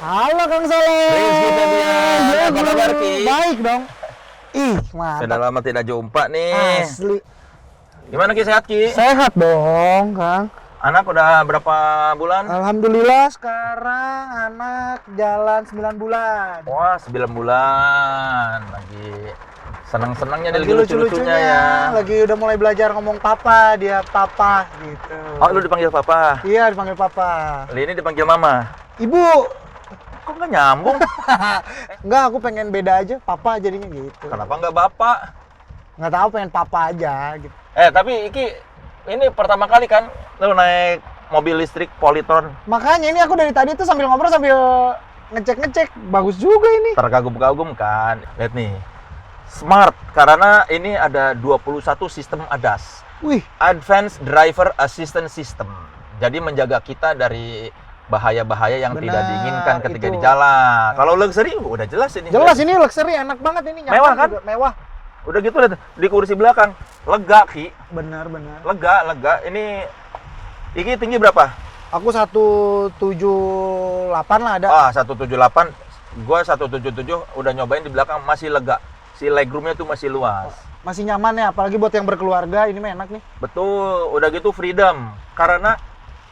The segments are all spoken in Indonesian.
Halo Kang Soleh. Rizky Febian, apa kabar Ki? Baik dong. Ih, Sudah mantap. lama tidak jumpa nih. Asli. Gimana Ki, sehat Ki? Sehat dong, Kang. Anak udah berapa bulan? Alhamdulillah sekarang anak jalan 9 bulan. Wah, 9 bulan. Lagi senang-senangnya Lagi lagi lucu-lucunya ya. Lagi udah mulai belajar ngomong papa, dia papa gitu. Oh, lu dipanggil papa. Iya, dipanggil papa. Ini dipanggil mama. Ibu. Kok nggak nyambung? Enggak, aku pengen beda aja, papa jadinya gitu. Kenapa nggak bapak? Nggak tahu, pengen papa aja gitu. Tapi Iki, ini pertama kali kan lu naik mobil listrik Polytron. Makanya ini aku dari tadi tuh sambil ngobrol sambil ngecek-ngecek, bagus juga ini. Terkagum-kagum kan. Lihat nih. Smart, karena ini ada 21 sistem ADAS. Wih, Advanced Driver Assistance System. Jadi menjaga kita dari bahaya-bahaya yang Benar, tidak diinginkan ketika itu. di jalan. Kalau luxury udah jelas ini. jelas ini luxury, enak banget ini. nyaman Mewah kan? juga, mewah. Udah gitu lihat, di kursi belakang lega Ki. Benar. Lega. Ini Iki tinggi berapa? Aku 178 lah ada. 178. Gua 177 udah nyobain di belakang masih lega. Si legroomnya tuh masih luas. Masih nyaman ya, apalagi buat yang berkeluarga, ini mah enak nih. Betul, udah gitu freedom. Karena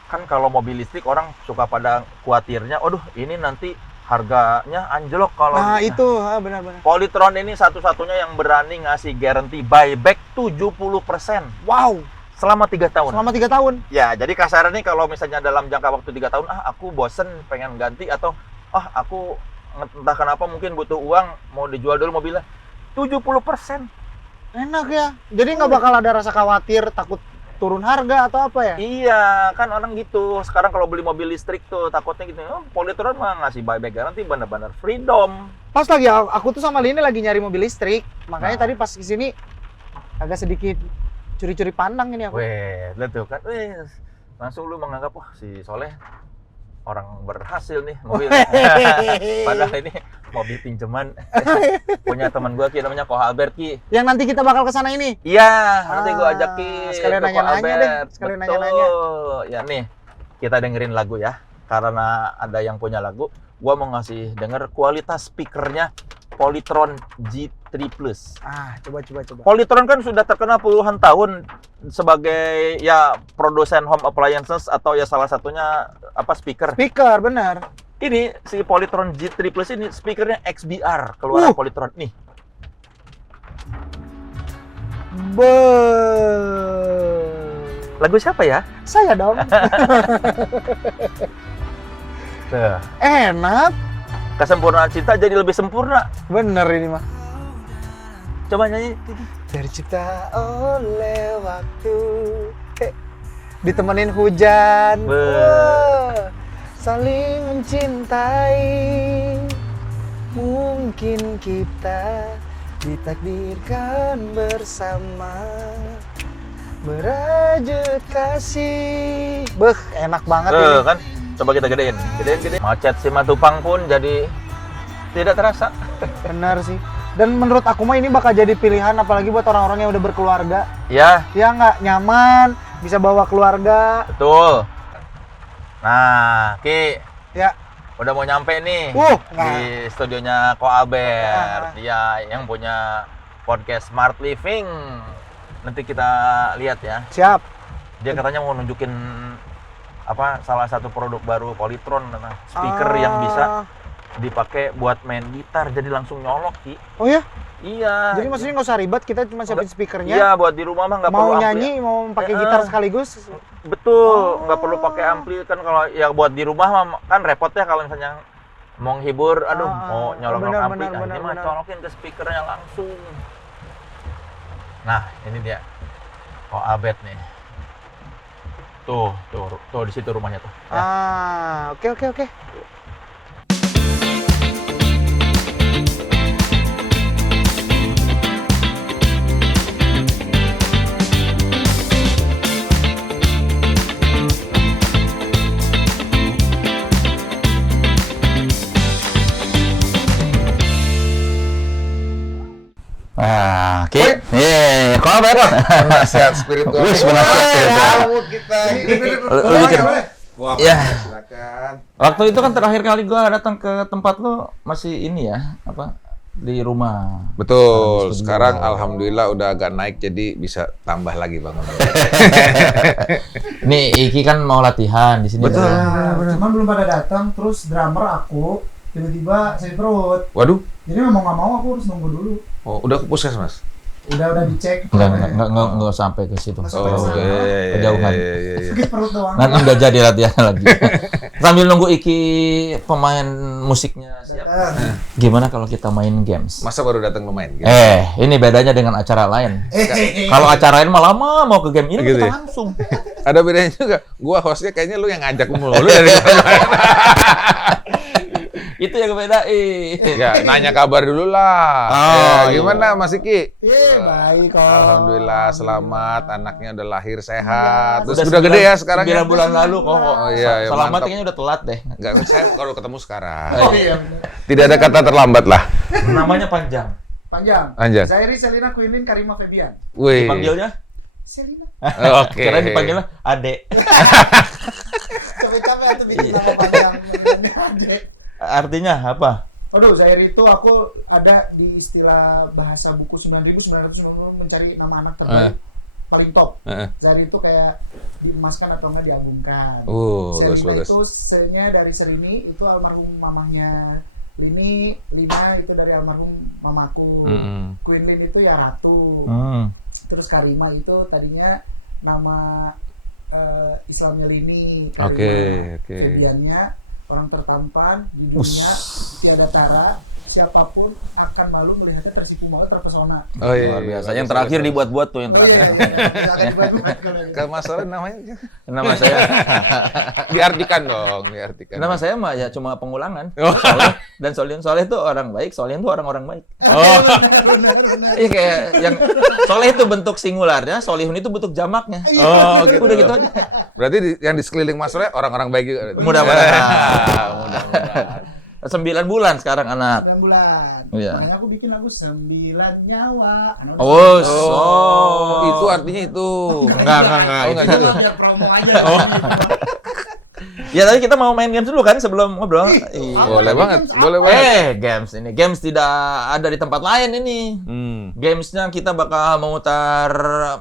kan kalau mobil listrik orang suka pada khawatirnya, aduh ini nanti harganya anjlok kalau. Nah, itu benar-benar. Polytron ini satu-satunya yang berani ngasih guarantee buyback 70% Wow, selama 3 tahun. selama 3 tahun. Ya, jadi kasarnya nih kalau misalnya dalam jangka waktu 3 tahun, aku bosen pengen ganti atau aku entah kenapa mungkin butuh uang mau dijual dulu mobilnya. 70%. Enak ya. Jadi nggak bakal ada rasa khawatir, takut turun harga atau apa ya? Iya, kan orang gitu. Sekarang kalau beli mobil listrik tuh takutnya gitu. Polytron mah ngasih buyback garansi benar-benar freedom. Pas lagi aku tuh sama Lini lagi nyari mobil listrik. Makanya Nah. tadi pas kesini agak sedikit curi-curi pandang ini aku. Weh, lihat tuh kan. Langsung lu menganggap wah si Soleh orang berhasil nih mobil. Padahal ini mobil pinjaman punya teman gua Ki, namanya Koh Albert Ki. Yang nanti kita bakal ke sana ini. Iya, nanti gua ajakin sekalian ke Koh nanya-nanya Albert. deh, sekalian nanya-nanya. Betul. Ya nih, kita dengerin lagu ya. Karena ada yang punya lagu, gua mau ngasih denger kualitas speakernya Polytron G3 Plus. Coba. Polytron kan sudah terkenal puluhan tahun sebagai ya produsen home appliances atau ya salah satunya speaker. Speaker, benar. Ini si Polytron G3 Plus ini speakernya XBR keluaran Polytron nih. Lagu siapa ya? Saya dong. Tuh. Enak. Kesempurnaan cinta jadi lebih sempurna. Bener ini mah. Coba nyanyi. Tercipta oleh waktu. Ditemenin hujan. Saling mencintai. Mungkin kita ditakdirkan bersama. Berajut kasih. Enak banget ini. Kan? Coba kita gedein. Macet Simatupang pun jadi tidak terasa. Benar sih. Dan menurut aku mah ini bakal jadi pilihan apalagi buat orang-orang yang udah berkeluarga. Ya. Ya nggak nyaman, bisa bawa keluarga. Betul. Nah, Ki. Ya. Udah mau nyampe nih di studionya Ko Albert. Dia yang punya podcast Smart Living. Nanti kita lihat ya. Siap. Dia katanya mau nunjukin salah satu produk baru Polytron, speaker yang bisa dipakai buat main gitar, jadi langsung nyolok Ki. Oh ya? Iya. Jadi maksudnya nggak usah ribet, kita cuma siapin speakernya. Iya, buat di rumah mah nggak perlu mau ampli. nyanyi, mau pakai gitar sekaligus. Betul, nggak perlu pakai ampli kan. Kalau ya buat di rumah mah kan repot ya kalau misalnya mau menghibur, mau nyolok ampli. Ini mah colokin ke speakernya langsung. Nah, ini dia. Ko Albert nih. Tuh di situ rumahnya tuh. Ya. Oke. Oke. Ko Albert. Penasihat spiritual. Penasihat spiritual. Kita. Lu bikin. Wah, Ya. silakan. Waktu itu kan terakhir kali gua datang ke tempat lo masih ini ya, apa? Di rumah. Betul. Di studio. Sekarang alhamdulillah udah agak naik jadi bisa tambah lagi bangunan. Nih Iki kan mau latihan di sini. Betul. kan? Nah, cuman belum pada datang, terus drummer aku tiba-tiba sakit perut. Waduh. Jadi mau nggak mau aku harus nunggu dulu. Oh, udah ke puskesmas? Udah dicek. Enggak sampai ke situ. Nggak sampai ke sana. Kejauhan. Iya. Sakit perut doang. Nanti nggak jadi latihan lagi. Sambil nunggu Iki pemain musiknya siap. Datang. Gimana kalau kita main games? Masa baru datang lumayan gitu? Ini bedanya dengan acara lain. Eh, Kalau acara lain mah lama mau ke game ini Gitu kita ya? langsung. Ada bedanya juga. Gua hostnya kayaknya lu yang ngajak mulu dari kemarin. Itu yang bedain. Ya, nanya kabar dulu lah. Oh, Ya, gimana Mas Iki? baik kok. Alhamdulillah selamat, anaknya udah lahir sehat. Terus Udah udah gede ya sekarang 9 ya? bulan lalu kok. Oh, iya, iya, Selamat mantap. kayaknya udah telat deh. Enggak, saya baru ketemu sekarang. Oh iya bener. Tidak ada kata terlambat lah. Namanya panjang. Panjang. Panjang. Zairi, Selina, Quinlin, Karima, Febian. Wih. Dipanggilnya? Selina. Oke. Kira dipanggilnya Ade. Capek-capek atau bikin nama panjang. Adek. Artinya apa? Waduh, Zairi itu aku ada di istilah bahasa buku 9.990 mencari nama anak terbaik paling top. Zairi itu kayak diemaskan atau enggak diagungkan. Bagus. Selina itu se-nya dari Serini, itu almarhum mamahnya Lini, Lina itu dari almarhum mamaku. Quinlin itu ya Ratu. Terus Karima itu tadinya nama Islamnya Lini. Karima. Oke. Febiannya orang tertampan di dunia, tiada tara, siapapun akan malu melihatnya tersipu maunya terpesona. Oh iya. Luar biasa. Yang terakhir dibuat-buat tuh yang terakhir. Akan dibuat-buat kalau ini. Ke masalah namanya Nama saya diartikan dong, diartikan. nama saya mah ya cuma pengulangan. Oh. Soleh dan Solihin. Soleh itu orang baik, Solihin itu orang-orang baik. Oh. Benar. Iya kayak yang Soleh itu bentuk singularnya, Solihun itu bentuk jamaknya. Oh, gitu. Udah gitu aja. Berarti yang di sekeliling Mas Soleh orang-orang baik juga. Mudah-mudahan. Mudah-mudahan. 9 bulan sekarang anak. 9 bulan. Iya. Makanya aku bikin lagu 9 nyawa. Karena Oh, Itu artinya itu. Enggak. Oh, enggak itu gitu. mah biar promo aja. Ya tadi kita mau main games dulu kan sebelum ngobrol. Iya. Boleh banget, boleh banget. Games ini. Games tidak ada di tempat lain ini. Gamesnya kita bakal memutar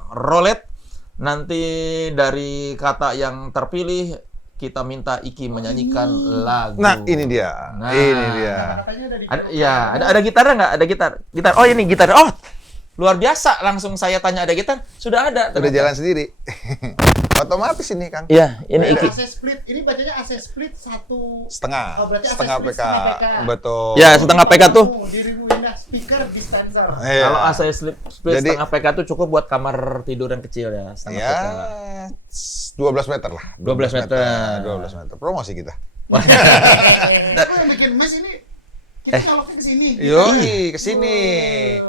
roulette. Nanti dari kata yang terpilih kita minta Iki menyanyikan lagu. Nah, ini dia. Nah. Ini dia. Katanya ada di Ada gitarnya nggak? Ada gitar. Oh ini gitar. Oh luar biasa. Langsung saya tanya ada gitar. Sudah ada. Udah jalan sendiri. Otomatis ini, Kang. Iya, ini Iki. AC split. Ini bacanya AC split 1 Setengah. Oh, berarti Setengah AC split PK. setengah PK. Betul. Ya setengah PK tuh. Dirimu indah speaker dispenser. Iya. Kalau AC split Jadi- setengah PK tuh cukup buat kamar tidur yang kecil ya. Setengah Ya, PK. 12 meter lah. 12 meter. 12 meter. Promosi kita. Aku yang bikin mes ini kita nyoloknya ke sini. Yoi, kesini.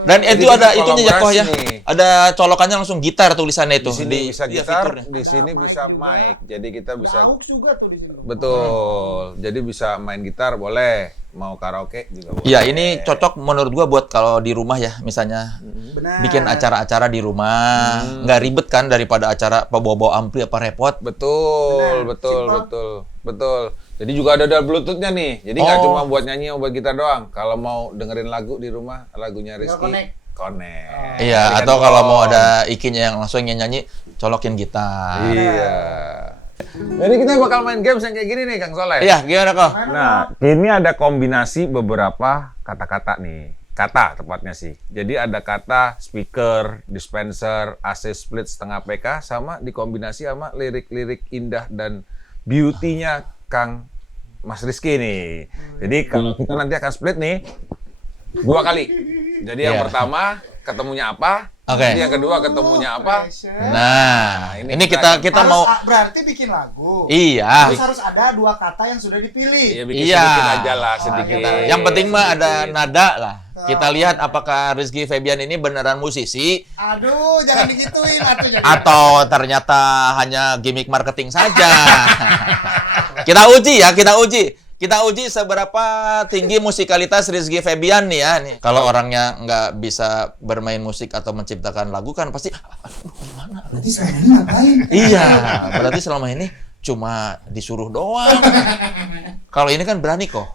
Dan Jadi itu kita ada itunya ya kok ya. kolaborasi nih. Ada colokannya langsung gitar tulisannya itu. Di sini bisa iya, gitar, fiturnya. di sini bisa mic. Jadi kita bisa Aux juga tuh di sini. betul. Jadi bisa main gitar boleh, mau karaoke juga boleh. Iya, ini cocok menurut gua buat kalau di rumah ya, misalnya Benar. bikin acara-acara di rumah, nggak ribet kan daripada acara bawa-bawa ampli apa repot. Betul, Benar, betul, simple. betul, betul. Jadi juga ada Bluetooth-nya nih. Jadi nggak Oh. cuma buat nyanyi sama buat gitar doang. Kalau mau dengerin lagu di rumah, lagunya Tinggal Rizky, connect. connect. Iya, Tarikan atau kalau mau on. ada ikinya yang langsung nyanyi, colokin gitar. Iya. Jadi kita bakal main games yang kayak gini nih, Kang Soleh. Iya, gimana kok? Nah, ini ada kombinasi beberapa kata-kata nih. Kata tepatnya sih. Jadi ada kata speaker, dispenser, AC split setengah PK, sama dikombinasi sama lirik-lirik indah dan beauty-nya Kang Mas Rizky nih. Jadi kalau kita nanti akan split nih 2 kali. Jadi yang Iya. pertama ketemunya apa? Oke. Jadi yang kedua ketemunya apa? Nah, ini ini kita- kita Harus mau berarti bikin lagu. iya. Terus harus ada 2 kata yang sudah dipilih. Iya, bikin Iya. sedikit aja lah, sedikit. Yang penting mah ada Sedikit. nada lah. Kita lihat apakah Rizky Febian ini beneran musisi Aduh, jangan digituin atuh. atau ternyata hanya gimmick marketing saja. Kita uji ya, kita uji. Kita uji seberapa tinggi musikalitas Rizky Febian nih ya. Nih. Kalau orangnya nggak bisa bermain musik atau menciptakan lagu kan pasti, aduh gimana? Berarti selama ini ngapain? Iya, berarti selama ini cuma disuruh doang. Kalau ini kan berani kok.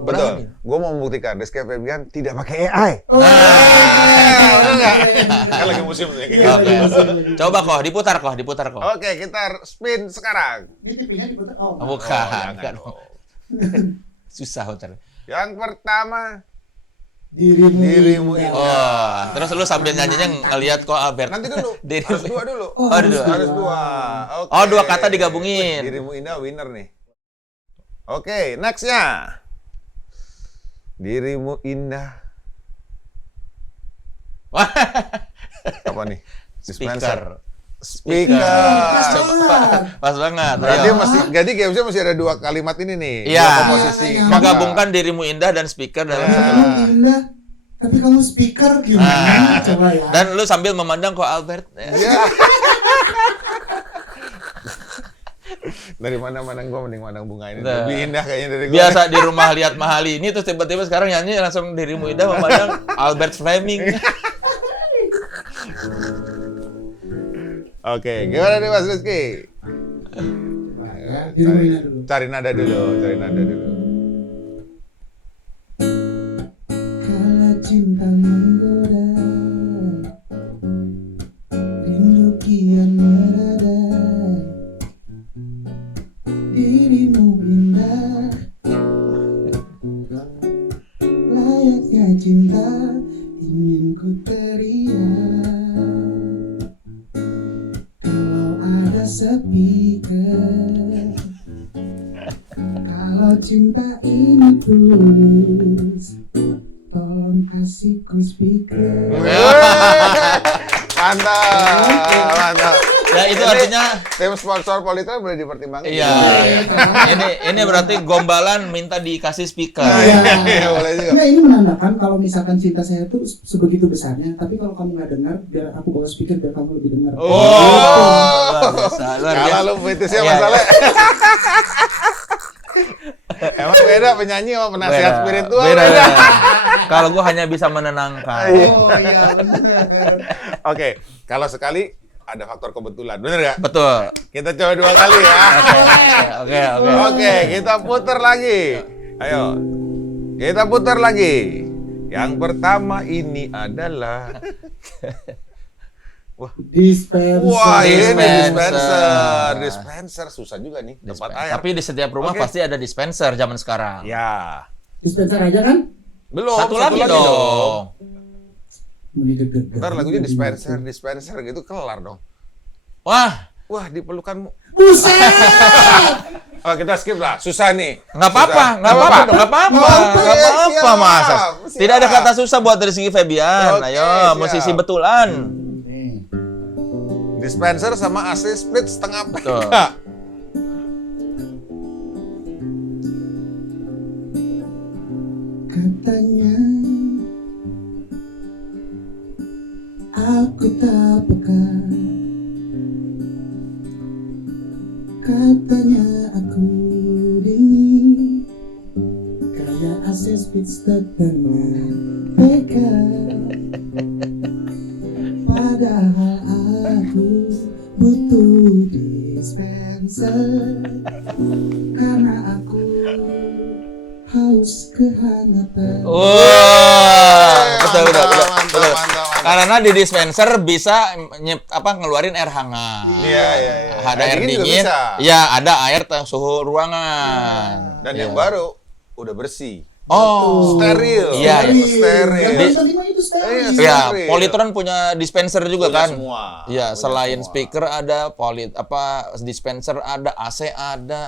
Betul. Gue mau membuktikan Rizky Febian tidak pakai AI. Benar nggak? Kan lagi musim nih. Oke. Coba kok, diputar kok. Oke, kita spin sekarang. Ini TV-nya diputar. Oh, Bukan. jangan Enggak dong. dong. Susah putar. Yang pertama, dirimu indah. Oh, terus lu sambil nyanyinya ngeliat kok Albert. Nanti dulu. Diri- Harus dua dulu. Harus dua. Oke. Oh, dua kata digabungin. Dirimu indah winner nih. Oke, nextnya. Dirimu indah. Apa nih? Dispenser. Speaker. Pas banget. Berarti Ayo. jadi gamesnya masih ada dua kalimat ini nih. Iya. Dua komposisi. Menggabungkan dirimu indah dan speaker dalam satu. Kamu indah, tapi kamu speaker gimana? Coba ya. Dan lu sambil memandang kok Albert. Iya. Dari mana-mana gue mending mandang bunga ini. Nah. Lebih indah kayaknya dari gue. Biasa di rumah lihat Mahali ini terus tiba-tiba sekarang nyanyi langsung dirimu indah memandang Albert Fleming. Oke, gimana nih Mas Rizky? Dirimu indah dulu. Cari nada dulu. Kala cinta menggoda, rindu kian merada. Dirimu indah, layaknya cinta, ingin ku teriak. Kalau ada speaker, kalau cinta ini tulus, tolong kasihku speaker. Mantap. Ya itu artinya Tim sponsor Politra boleh dipertimbangkan. iya. Ini berarti gombalan minta dikasih speaker. Iya, boleh juga. Nah, ini menandakan kalau misalkan cinta saya itu sebegitu besarnya, tapi kalau kamu nggak dengar, biar aku bawa speaker biar kamu lebih dengar. Oh, luar biasa. Kalau lu fetishnya masalah. Emang beda penyanyi sama penasihat spiritual. Beda. Kalau gua hanya bisa menenangkan. Oh iya benar. Oke, kalau sekali ada faktor kebetulan, bener nggak? Betul. Kita coba 2 kali ya. Oke. Oke, kita putar lagi. Ayo, kita putar lagi. Yang pertama ini adalah Dispenser. wah, ini Dispenser. dispenser susah juga nih tempat air. Tapi di setiap rumah Oke. pasti ada dispenser zaman sekarang. Ya, Dispenser aja kan? belum. Satu lagi dong. Ini deg-degan. Ntar lagunya dispenser gitu kelar dong. Wah, Wah, dipelukanmu. Buset! Oh, kita skip lah. Susah nih. nggak apa-apa, Susah. nggak apa-apa, nggak apa-apa, Siap, Mas. siap. Tidak ada kata susah buat Rizky Febian. Oke, Ayo, siap. musisi betulan. Nih. Dispenser sama AC split setengah Betul. PK. Katanya aku tak peka, katanya aku dingin, kayak AC Speedstock dengan PK. Padahal aku butuh dispenser, karena aku haus kehangatan. Betul. Mantap. Karena di dispenser bisa ngeluarin air hangat. Iya. Ada air juga dingin. bisa. Iya, ada air suhu ruangan. Dan Iya. yang baru udah bersih. Oh. Steril. Iya. Steril. Yang paling penting itu steril. Iya. Iya, Polytron punya dispenser juga Punya kan? semua. Iya, Punya selain semua. speaker ada, dispenser ada, AC ada,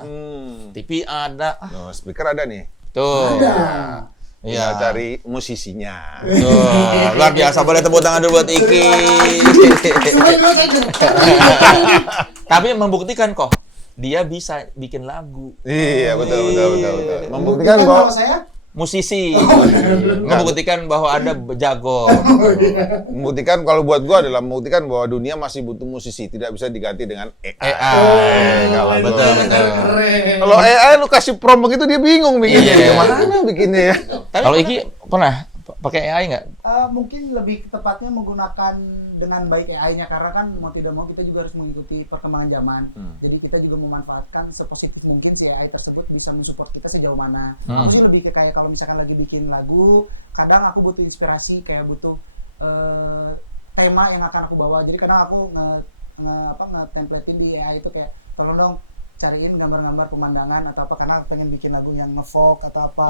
TV ada. Oh, speaker ada nih. Tuh. Ada. Iya. Tinggal cari musisinya. Tuh, luar biasa. Boleh tepuk tangan dulu buat Iki. Tapi membuktikan kok, dia bisa bikin lagu. Iya, betul. Membuktikan Membuktikan bahwa bahwa saya Musisi. Membuktikan bahwa ada jago. membuktikan kalau buat gua adalah membuktikan bahwa dunia masih butuh musisi, tidak bisa diganti dengan AI. Kalau Betul. Kalau AI lu kasih prompt begitu dia bingung bikinnya. Iya. Gimana bikinnya ya? Kalau Iki pernah pakai AI nggak? Mungkin lebih tepatnya menggunakan dengan baik AI-nya, karena kan mau tidak mau kita juga harus mengikuti perkembangan zaman. Jadi kita juga memanfaatkan sepositif mungkin si AI tersebut bisa mensupport kita sejauh mana. Aku sih lebih ke kayak kalau misalkan lagi bikin lagu, kadang aku butuh inspirasi, kayak butuh tema yang akan aku bawa. Jadi kadang aku nge-templatein di AI itu kayak tolong dong cariin gambar-gambar pemandangan atau apa, karena aku pengen bikin lagu yang nge-folk atau apa.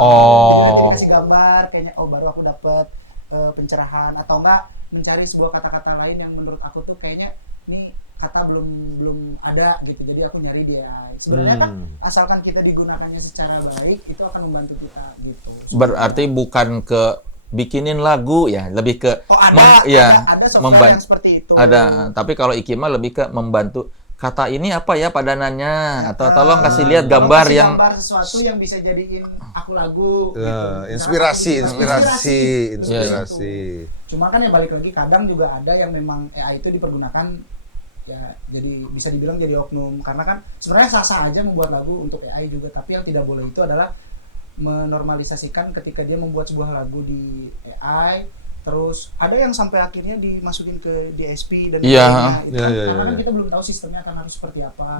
Jadi kasih gambar kayaknya baru aku dapet pencerahan, atau enggak mencari sebuah kata-kata lain yang menurut aku tuh kayaknya ini kata belum ada gitu. Jadi aku nyari di AI. Sebenarnya kan asalkan kita digunakannya secara baik itu akan membantu kita gitu. Berarti bukan ke bikinin lagu ya, lebih ke ada software yang seperti itu. Ada, tapi kalau Iki mah lebih ke membantu kata ini apa ya padanannya, atau tolong kasih lihat gambar yang gambar sesuatu yang bisa jadiin aku lagu gitu. Inspirasi. Cuma kan ya balik lagi, kadang juga ada yang memang AI itu dipergunakan ya jadi bisa dibilang jadi oknum, karena kan sebenarnya sah-sah aja membuat lagu untuk AI juga, tapi yang tidak boleh itu adalah menormalisasikan ketika dia membuat sebuah lagu di AI. Terus ada yang sampai akhirnya dimasukin ke DSP dan lainnya, karena kan kita belum tahu sistemnya akan harus seperti apa.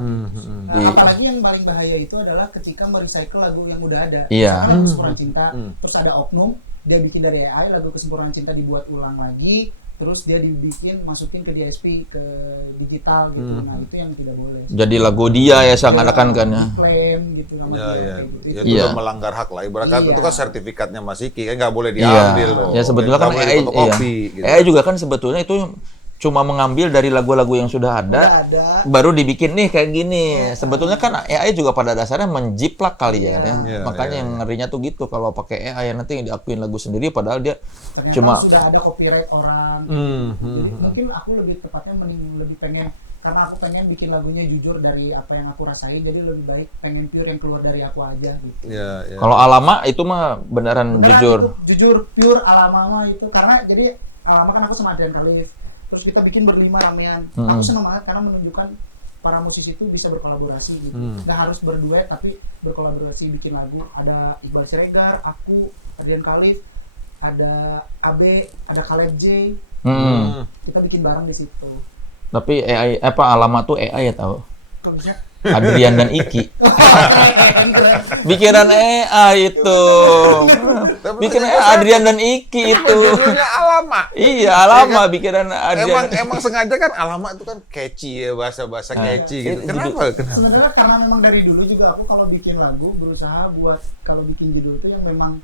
Apalagi yang paling bahaya itu adalah ketika merecycle lagu yang udah ada. Lagu Kesempurnaan Cinta, terus ada oknum dia bikin dari AI lagu Kesempurnaan Cinta dibuat ulang lagi, terus dia dibikin masukin ke DSP, ke digital gitu. Nah itu yang tidak boleh. Jadi lagu dia ya seakan-akan kan ya. Klaim gitu namanya. Itu udah melanggar hak lah. Ibaratkan itu kan sertifikatnya Mas Iki, kan nggak boleh diambil loh. Ya sebetulnya kan AI, gitu. AI juga kan sebetulnya itu cuma mengambil dari lagu-lagu yang sudah ada, baru dibikin nih kayak gini. Sebetulnya kan AI juga pada dasarnya menjiplak kali ya kan ya. Makanya yang ngerinya tuh gitu kalau pakai AI nanti diakuin lagu sendiri padahal dia ternyata cuma sudah ada copyright orang. Jadi mungkin aku lebih tepatnya lebih pengen, karena aku pengen bikin lagunya jujur dari apa yang aku rasain, jadi lebih baik pengen pure yang keluar dari aku aja gitu. Kalau Alama itu mah beneran jujur. Itu, jujur pure Alama mah itu, karena jadi Alama kan aku sama Adrian Khalif. Terus kita bikin berlima ramean. Aku senang banget karena menunjukkan para musisi itu bisa berkolaborasi gitu. Nggak harus berduet tapi berkolaborasi bikin lagu. Ada Iqbal Siregar, aku, Adrian Khalif, ada Abe, ada Caleb J. Kita bikin bareng di situ. Tapi AI Alama tuh AI ya tahu. Kok bisa? Adrian dan Iki. Bikiran AI itu. Bikiran Adrian dan Iki itu. Judulnya Alama. Iya, Alama bikiran Adrian. Emang sengaja kan Alama itu kan catchy ya, bahasa catchy gitu. Kenapa? Sebenarnya karena memang dari dulu juga aku kalau bikin lagu berusaha buat kalau bikin judul itu yang memang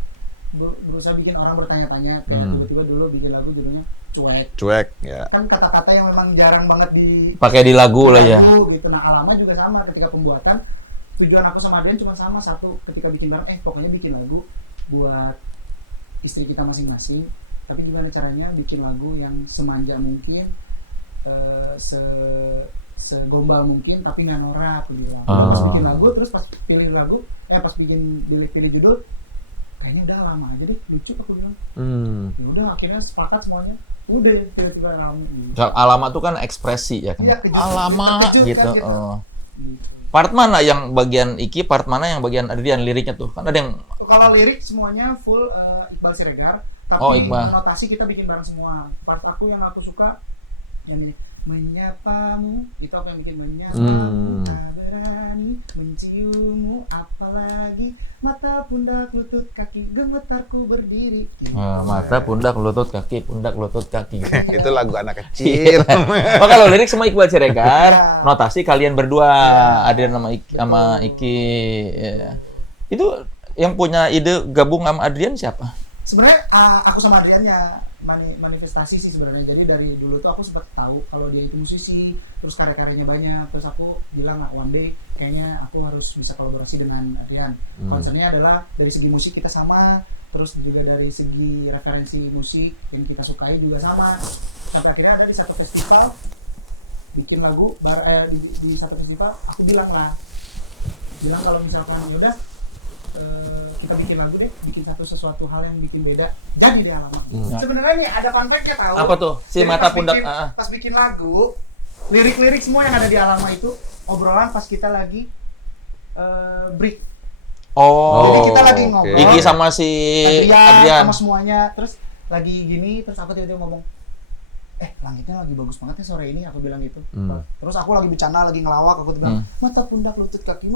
berusaha bikin orang bertanya-tanya. Kayak tiba-tiba dulu bikin lagu judulnya cuek ya. Kan kata-kata yang memang jarang banget pakai di lagu lah ya. Gitu. Nah, Alama juga sama ketika pembuatan. Tujuan aku sama Adrian cuma sama satu, ketika bikin bareng pokoknya bikin lagu buat istri kita masing-masing. Tapi gimana caranya bikin lagu yang semanja mungkin, segombal mungkin tapi nggak norak gitu. Pas bikin lagu terus pas pilih lagu, pas pilih judul kayaknya udah lama jadi lucu aku bilang. Ya udah akhirnya sepakat semuanya. Udah tiba-tiba ramai. Kalau Alama tuh kan ekspresi ya kan. Ya, Alama kejut, gitu. Kan, gitu. Part mana yang bagian Iki, part mana yang bagian Adrian liriknya tuh? Kan ada yang kalau lirik semuanya full Iqbal Siregar, tapi notasi kita bikin bareng semua. Part aku yang aku suka yang ini menyapamu, itu aku yang bikin menyapamu, tak berani menciummu, apalagi mata, pundak, lutut, kaki, gemetarku berdiri. Mata, pundak, lutut, kaki, pundak, lutut, kaki. Itu lagu anak kecil. Oh, kalau lirik semua Iqbal Siregar, notasi kalian berdua, Adrian sama Iki. Ya. Itu yang punya ide gabung sama Adrian siapa? Sebenarnya aku sama Adrian ya manifestasi sih sebenarnya. Jadi dari dulu tuh aku sempat tahu kalau dia itu musisi, terus karya-karyanya banyak. Terus aku bilang one day kayaknya aku harus bisa kolaborasi dengan Adrian. Concernnya adalah dari segi musik kita sama, terus juga dari segi referensi musik yang kita sukai juga sama. Sampai akhirnya ada di satu festival bikin lagu di satu festival aku bilang kalau misalkan yaudah kita bikin lagu deh, bikin sesuatu hal yang bikin beda, jadi deh Alama. Sebenarnya nih ada fun fact-nya tahu. Apa tuh? Si jadi mata pundak. Pas bikin lagu, lirik-lirik semua yang ada di Alama itu obrolan pas kita lagi break. Oh. Jadi kita lagi ngobrol. Iki sama si Adrian. Sama semuanya. Terus lagi gini, terus aku tiba-tiba ngomong, langitnya lagi bagus banget ya sore ini, aku bilang gitu. Terus aku lagi bercanda, lagi ngelawak, aku bilang, mata pundak lutut kaki,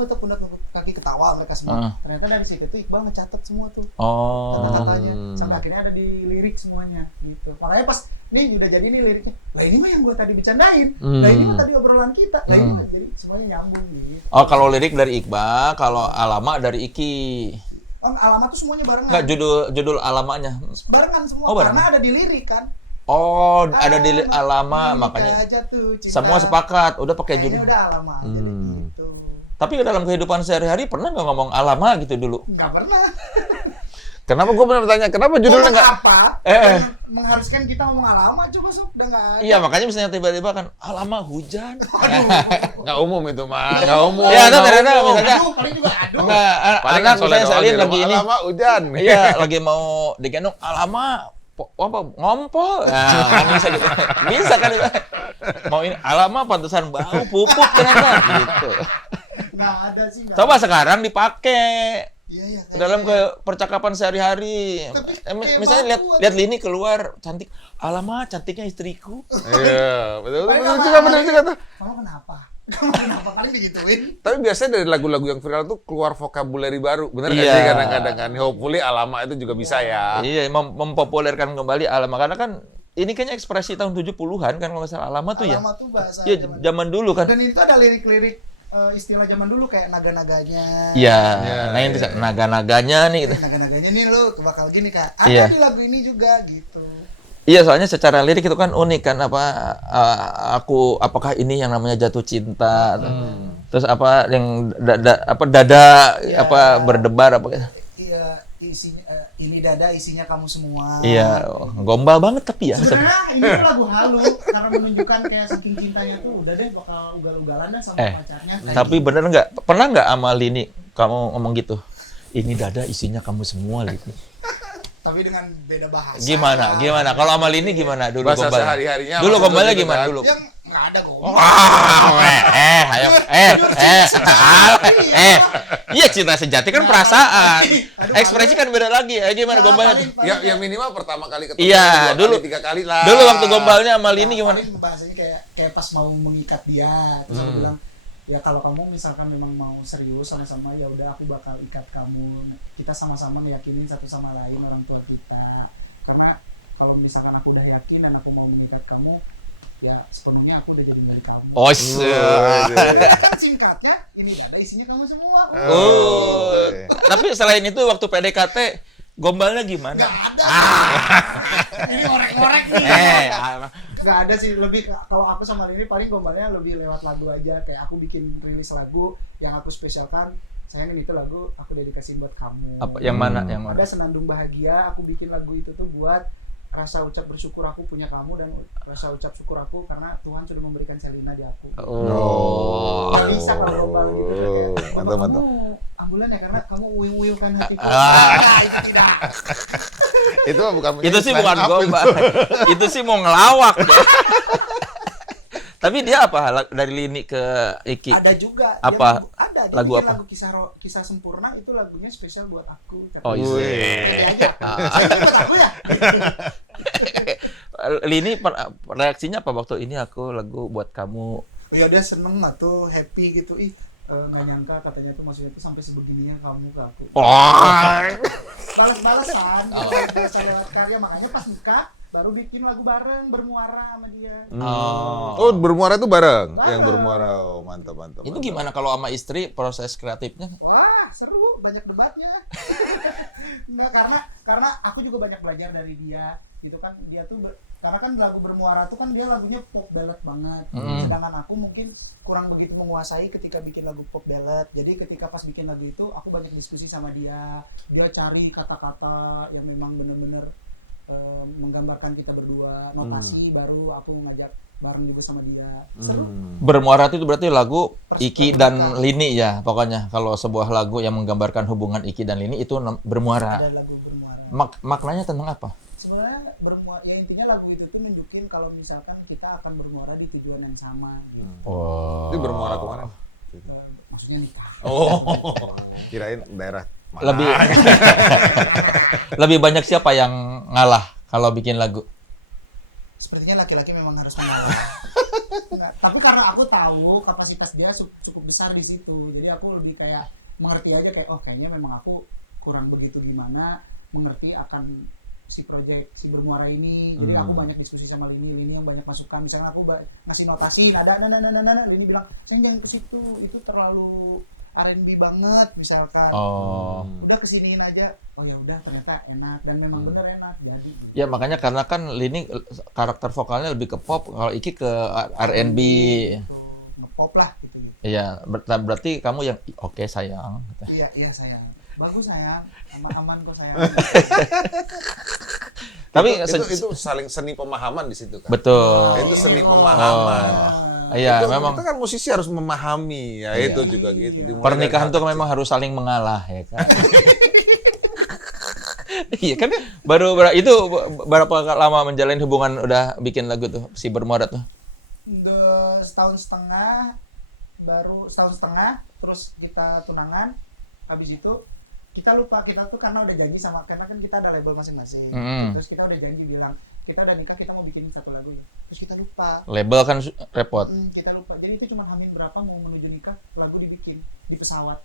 ketawa mereka semua. Ternyata dari situ Iqbal ngecatat semua tuh kata-katanya, sampai akhirnya ada di lirik semuanya gitu. Makanya pas nih udah jadi nih liriknya, lah ini mah yang gua tadi bercandain, lah ini mah tadi obrolan kita, lah ini mah jadi semuanya nyambung gitu. Oh, kalau lirik dari Iqbal, kalau Alama dari Iki. Alamat tuh semuanya barengan. Enggak, judul alamanya. Barengan semua, barengan. karena ada di lirik kan. Oh, ada di Alama, makanya semua sepakat, udah pakai judul. Kayaknya udah Alama aja gitu. Tapi dalam kehidupan sehari-hari pernah nggak ngomong Alama gitu dulu? Nggak pernah. Kenapa gue benar bertanya, kenapa judulnya nggak? Apa? Mengharuskan kita ngomong Alama, coba sok dengan. Iya, makanya misalnya tiba-tiba kan Alama hujan. Aduh. Nggak umum itu mah, nggak umum. Iya, ternyata misalnya. Aduh, paling juga aduh. Nggak, anak misalnya salin lagi ini. Alama hujan. Iya, lagi mau digendong Alama apa ngompol. Nah, kan bisa gitu. Bisa kan itu. Mau ini Alama pantesan bau pupuk ternyata gitu. Nah, ada sih enggak. Coba sekarang dipakai. Iya, Dalam percakapan sehari-hari. Misalnya lihat Lini keluar cantik. Alamak, cantiknya istriku. Iya, betul Bener juga tuh. Kamu kenapa paling digituin? Tapi biasanya dari lagu-lagu yang viral tuh keluar vocabulary baru. Bener nggak Iya. sih kadang-kadang kan? Hopefully Alama itu juga bisa ya. Iya, mempopulerkan kembali Alama karena kan ini kayaknya ekspresi tahun 70-an kan kalau nggak salah Alama tuh ya. Alama tuh bahasa Iya, zaman dulu kan. Dan itu ada lirik-lirik istilah zaman dulu kayak naga-naganya. Iya, Iya, nah yang iya. naga-naganya nih gitu. Naga-naganya nih lu bakal gini Kak. Ada Iya. di lagu ini juga gitu. Iya, soalnya secara lirik itu kan unik kan apakah ini yang namanya jatuh cinta terus apa yang dada Iya. berdebar apa gitu. Iya, ini dada isinya kamu semua. Iya, gombal banget tapi ya. Sebenarnya ini tuh lagu halu karena menunjukkan kayak saking cintanya tuh udah deh bakal ugal-ugalan dah sama pacarnya. Tapi bener nggak? Pernah nggak sama Lini kamu ngomong gitu? Ini dada isinya kamu semua gitu. Tapi dengan beda bahasa. Gimana? Kalau sama Lini gimana dulu Bahasa gombalnya? sehari-harinya. Dulu maksudnya gombalnya gitu gimana kan. dulu? Yang nggak ada kok. Ayo, iya cinta sejati kan perasaan, ekspresi kan beda lagi. Gimana gombalnya? Ya minimal pertama kali ketemu. Iya, 2 dulu kali, 3 kali lah. Dulu waktu gombalnya sama Lini gimana? Paling bahasanya kayak pas mau mengikat dia, terus aku bilang, ya kalau kamu misalkan memang mau serius sama-sama ya udah aku bakal ikat kamu. Kita sama-sama meyakinin satu sama lain orang tua kita. Karena kalau misalkan aku udah yakin dan aku mau mengikat kamu, ya sepenuhnya aku udah jadi milik kamu. Oh, Kan singkatnya ini ada isinya kamu semua. Tapi selain itu waktu PDKT gombalnya gimana? Nggak ada. Ini ngorek-ngorek nih. Nggak ada sih, lebih kalau aku sama Lini paling gombalnya lebih lewat lagu aja. Kayak aku bikin rilis lagu yang aku spesialkan, sayang ini tuh lagu aku dedikasiin buat kamu. Apa yang mana? Ada Senandung Bahagia, aku bikin lagu itu tuh buat rasa ucap bersyukur aku punya kamu dan rasa ucap syukur aku karena Tuhan sudah memberikan Selina di aku. Nggak bisa kalau gombal gitu kayak mantap. kamu ambulan ya karena kamu uyung-uyungkan hatiku. Nah, itu tidak. Itu bukan Itu sih stand bukan up gombal. Itu sih mau ngelawak. Tapi dia apa dari Lini ke Iki? Ada juga. Apa? Ada. Dia Lagu bikin apa? Lagu kisah sempurna itu lagunya spesial buat aku. Oh, iya. Buat aku ya. Lini reaksinya apa waktu ini aku lagu buat kamu? Ya dia seneng atau happy gitu. Nggak nyangka katanya tuh maksudnya tuh sampai sebegininya kamu ke aku. Balas-balasan. Balas lewat karya, makanya pas nikah baru bikin lagu bareng bermuara sama dia. Oh, bermuara itu bareng. Bareng. Yang bermuara. Oh, mantap. Itu gimana kalau sama istri proses kreatifnya? Wah, seru, banyak debatnya. Nggak, karena aku juga banyak belajar dari dia. Gitu kan, dia tuh karena kan lagu bermuara tuh kan dia lagunya pop ballad banget. Sedangkan aku mungkin kurang begitu menguasai ketika bikin lagu pop ballad. Jadi ketika pas bikin lagu itu aku banyak diskusi sama dia. Dia cari kata-kata yang memang benar-benar menggambarkan kita berdua, notasi baru aku ngajak bareng juga sama dia. Seru. Bermuara itu berarti lagu Iki dan Perspektif. Lini ya pokoknya. Kalau sebuah lagu yang menggambarkan hubungan Iki dan Lini itu bermuara. Ada lagu bermuara. Maknanya tentang apa? Sebenarnya bermuara, ya intinya lagu itu tuh nunjukin kalau misalkan kita akan bermuara di tujuan yang sama gitu. Oh. Itu bermuara kemana? maksudnya? Maksudnya nikah. Oh, kirain daerah mana? Lebih lebih banyak siapa yang ngalah kalau bikin lagu? Sepertinya laki-laki memang harus mengalah. Nah, tapi karena aku tahu kapasitas dia cukup besar di situ, jadi aku lebih kayak mengerti aja kayak oh kayaknya memang aku kurang begitu gimana mengerti akan si project si bermuara ini. Jadi aku banyak diskusi sama Lini yang banyak masukan. Misalnya aku ngasih notasi nada, Lini bilang jangan ke situ, itu terlalu R&B banget misalkan. Udah kesiniin aja. Oh ya udah ternyata enak dan memang benar enak jadi. Ya makanya karena kan Lini karakter vokalnya lebih ke pop, kalau Iki ke R&B. Gitu. Ngepop lah gitu. Iya, berarti kamu yang oke sayang. Iya sayang. Bagus sayang, aman kok sayang. Tapi itu saling seni pemahaman di situ kan. betul. Itu seni pemahaman. Iya, Itu memang kita kan musisi harus memahami, ya itu juga gitu. Dimulai pernikahan dari tuh hal memang harus saling mengalah ya kan. Iya kan itu berapa lama menjalin hubungan udah bikin lagu tuh si Bermuara tuh? Udah setahun setengah, terus kita tunangan. Habis itu kita lupa kita tuh karena udah janji karena kan kita ada label masing-masing. Terus kita udah janji bilang kita udah nikah, kita mau bikin satu lagu. Terus kita lupa. Label kan repot. Kita lupa. Jadi itu cuma hamin berapa mau menuju nikah, lagu dibikin di pesawat.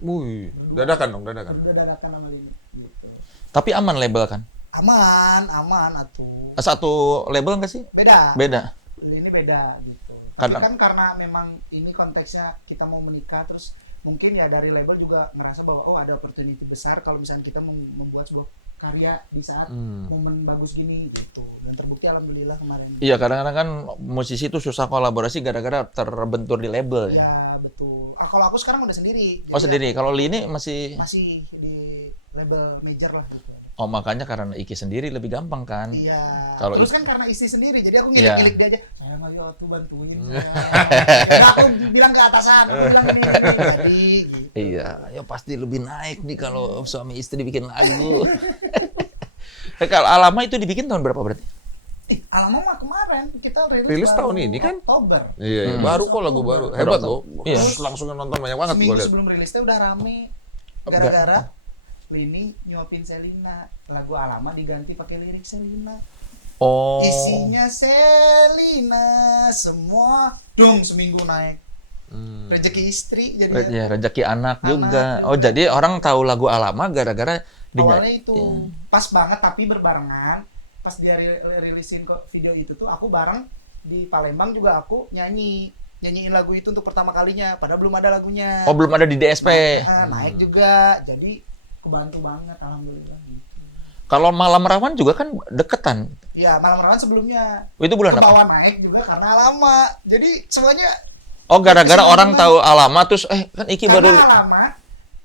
Wih, dadakan. Udah dadakan sama ini. Gitu. Tapi aman label kan? Aman atuh. Satu label nggak sih? Beda. Ini beda gitu. Tapi kan karena memang ini konteksnya kita mau menikah, terus mungkin ya dari label juga ngerasa bahwa oh ada opportunity besar kalau misalnya kita membuat sebuah karya di saat momen bagus gini gitu. Dan terbukti alhamdulillah kemarin. Iya, kadang-kadang kan musisi itu susah kolaborasi gara-gara terbentur di label ya. Iya, betul. Kalau aku sekarang udah sendiri. Oh, sendiri. Kalau Lini masih di label major lah gitu. Oh, makanya karena Iki sendiri lebih gampang kan? Iya. Kalau terus kan karena istri sendiri, jadi aku ngilik-ngilik dia aja. Sayang ayo tuh bantuin saya. Nah, aku bilang ke atasan, aku bilang ini jadi gitu. Iya, ya pasti lebih naik nih kalau suami istri bikin lagu. Kalau Alama itu dibikin tahun berapa berarti? Alama mah kemarin kita rilis tahun ini kan? Oktober. Iya, baru kok lagu baru. Hebat loh. Iya. Terus langsung nonton banyak banget Seminggu gua lihat. sebelum rilisnya udah rame. Gara-gara Lini nyuapin Selina, lagu Alama diganti pakai lirik Selina. Oh. Isinya Selina semua seminggu naik. Rezeki istri jadi Ya, rezeki anak juga. Oh, jadi orang tahu lagu Alama gara-gara awalnya itu pas banget tapi berbarengan pas dia rilisin video itu tuh aku bareng di Palembang juga aku nyanyiin lagu itu untuk pertama kalinya padahal belum ada lagunya. Oh, belum ada di DSP. Naik juga jadi kebantu banget alhamdulillah gitu. Kalau Malam Rawan juga kan deketan. Iya, Malam Rawan sebelumnya. Itu bulan ke apa? bawah naik juga karena Alama. Jadi semuanya Oh, gara-gara orang tahu Alama terus kan Iki karena baru Alama.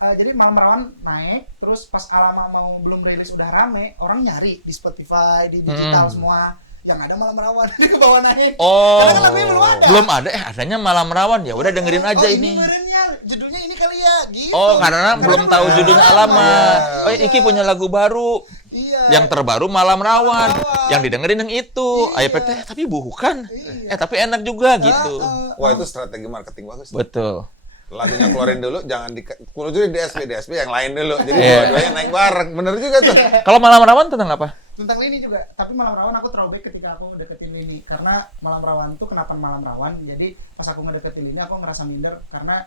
Jadi Malam Rawan naik, terus pas Alama belum rilis udah rame, orang nyari di Spotify, di digital semua. Yang ada Malam Rawan ke bawah naik. Oh. Karena kan lagunya belum ada. Belum ada. Adanya Malam Rawan. Ya udah dengerin aja ini. Judulnya ini kali ya, gitu. Oh, karena belum tahu judulnya Alama. Iya. Oh, Iki punya lagu baru. Iya. Yang terbaru Malam Rawan. Yang didengerin yang itu. Iya. Ayo PT, tapi bukan. Iya. Tapi enak juga gitu. Wah, itu strategi marketing bagus. Betul. Lagunya keluarin dulu, jangan kudu di DSP yang lain dulu. Jadi dua-duanya naik bareng. Bener juga tuh. Kalau Malam Rawan tentang apa? Tentang Lini juga, tapi Malam Rawan aku throwback ketika aku deketin Lini. Karena Malam Rawan tuh kenapa Malam Rawan? Jadi pas aku ngedeketin Lini aku ngerasa minder karena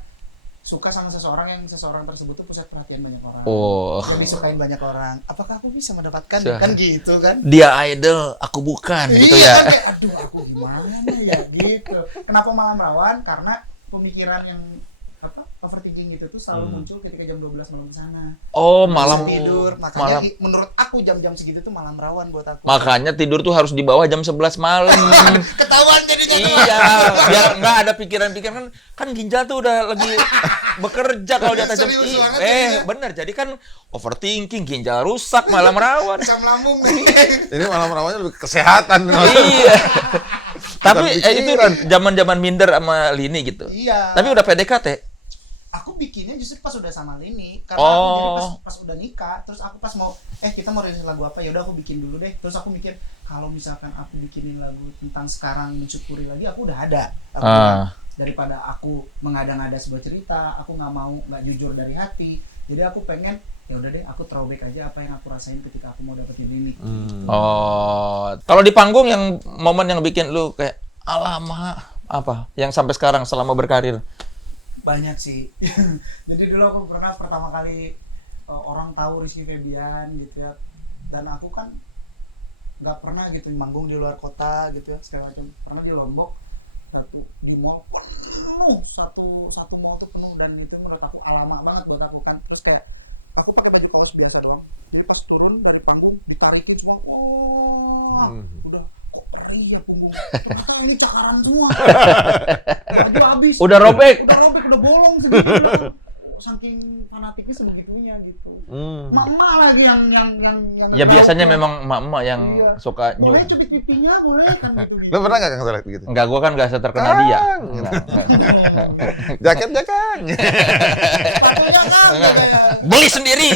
suka sama seseorang yang seseorang tersebut tuh pusat perhatian banyak orang. Oh. Yang disukain banyak orang. Apakah aku bisa mendapatkan? Kan gitu kan? Dia idol, aku bukan gitu Iya, ya. kan kayak, aduh aku gimana ya gitu. Kenapa Malam Rawan? Karena pemikiran yang overthinking itu tuh selalu muncul ketika jam 12 malam ke sana. Oh, malam tidur. Makanya menurut aku jam-jam segitu tuh malam rawan buat aku. Makanya tidur tuh harus di bawah jam 11 malam. Ketahuan jadinya. Iya, biar nggak ada pikiran-pikiran kan ginjal tuh udah lagi bekerja kalau di atas jam. Bener. Jadi kan overthinking, ginjal rusak, malam rawan. Asam lambung nih. Ini malam rawannya lebih kesehatan. Iya. Tapi itu zaman-zaman minder sama Lini gitu. Iya. Tapi udah PDKT. Aku bikinnya justru pas udah sama Lini karena aku jadi pas udah nikah terus aku pas mau kita mau rilis lagu apa ya udah aku bikin dulu deh terus aku mikir kalau misalkan aku bikinin lagu tentang sekarang mensyukuri lagi aku udah ada daripada aku mengada-ngada sebuah cerita, aku nggak jujur dari hati. Jadi aku pengen ya udah deh, aku throwback aja apa yang aku rasain ketika aku mau dapetin ini. Oh, kalau di panggung yang momen yang bikin lu kayak alamak apa? Yang sampai sekarang selama berkarir? Banyak sih. Jadi dulu aku pernah pertama kali orang tahu Rizky Febian gitu ya. Dan aku kan nggak pernah gitu manggung di luar kota gitu ya segala macam. Pernah di Lombok, di mall penuh, satu mall tuh penuh, dan itu menurut aku alamak banget buat aku kan. Terus kayak aku pakai baju kaos biasa doang, jadi pas turun dari panggung ditarikin semua, udah kok perih ya punggung, ternyata ini cakaran semua, baju habis, Udah robek, udah bolong segitu, udah. Saking fanatiknya sebegitunya gitu. Mama lagi yang ya biasanya memang emak-emak yang suka boleh cubit pipinya, boleh kan gitu. Lo pernah nggak Kang Soleh begitu? Enggak, gua kan nggak seterkenal dia. Enggak. Jaket. Sepatunya kan Beli sendiri.